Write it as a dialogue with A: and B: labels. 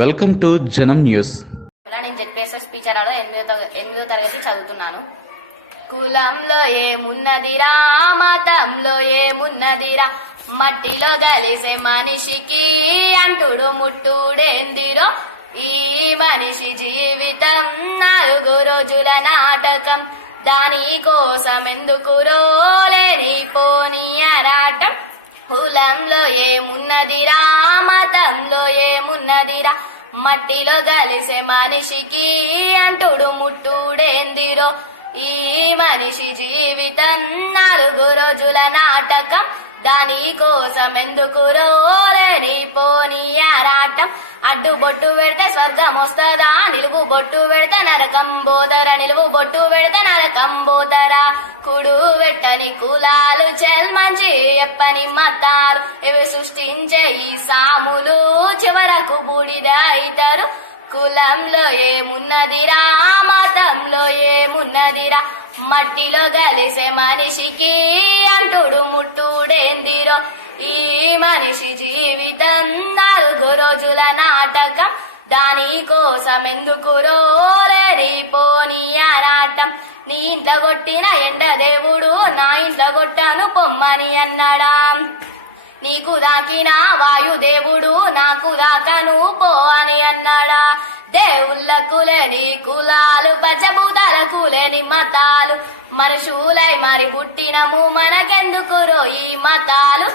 A: Welcome to జనం news.
B: ఇలా నేను జెడ్పిఎస్ఎస్ టీచర్ ఎనిమిదో ఎనిమిదో తరగతి చదువుతున్నాను. కులంలో ఏమున్నదిరా మతంలో ఏమున్నదిరా మట్టిలో కలిసే మనిషికి అంటుడు ముట్టుడేందిరో? ఈ మనిషి జీవితం నాలుగు రోజుల నాటకం. దాని కోసం ఎందుకు రోలేని పోని అరాటం కులంలో ఏమున్నదిరా మతంలో ఉన్నదిరా మట్టిలో కలిసే మనిషికి అంటుడు ముట్టుడేందిరో? ఈ మనిషి జీవితం నాలుగు రోజుల నాటకం దాని కోసం ఎందుకు రోలేని పోని ఆరాటం? అడ్డు బొట్టు పెడితే స్వర్గం వస్తుందా? నిలువు బొట్టు పెడితే నరకం పోతరా? నిలువు బొట్టు పెడితే నరకం పోతరా? కుడు పెట్టని కులాలు చెల్మంచి ఎప్పని మతారు ఇవి సృష్టించే ఈ సాములు చివరకు బూడిద కులంలో ఏమున్నదిరా? మతంలో ఏమున్నదిరా? మట్టిలో కలిసే మనిషికి అంటుడు ముట్టుడేందిరో? ఈ మనిషి జీవితం నాలుగు రోజుల నాటకం. దాని కోసం ఎందుకు రోలేని పోని ఆరాటం నీ ఇంట్లో కొట్టిన ఎండ దేవుడు నా ఇంట్లో కొట్టాను పొమ్మని అన్నడా? నీకు దాకిన వాయుదేవుడు నాకు దాకను పో అని అన్నాడా. దేవుళ్ళ లేని కులాలు పంచభూతాలకు లేని మతాలు. మనుషులై మరి పుట్టినము మనకెందుకు ఈ మతాలు.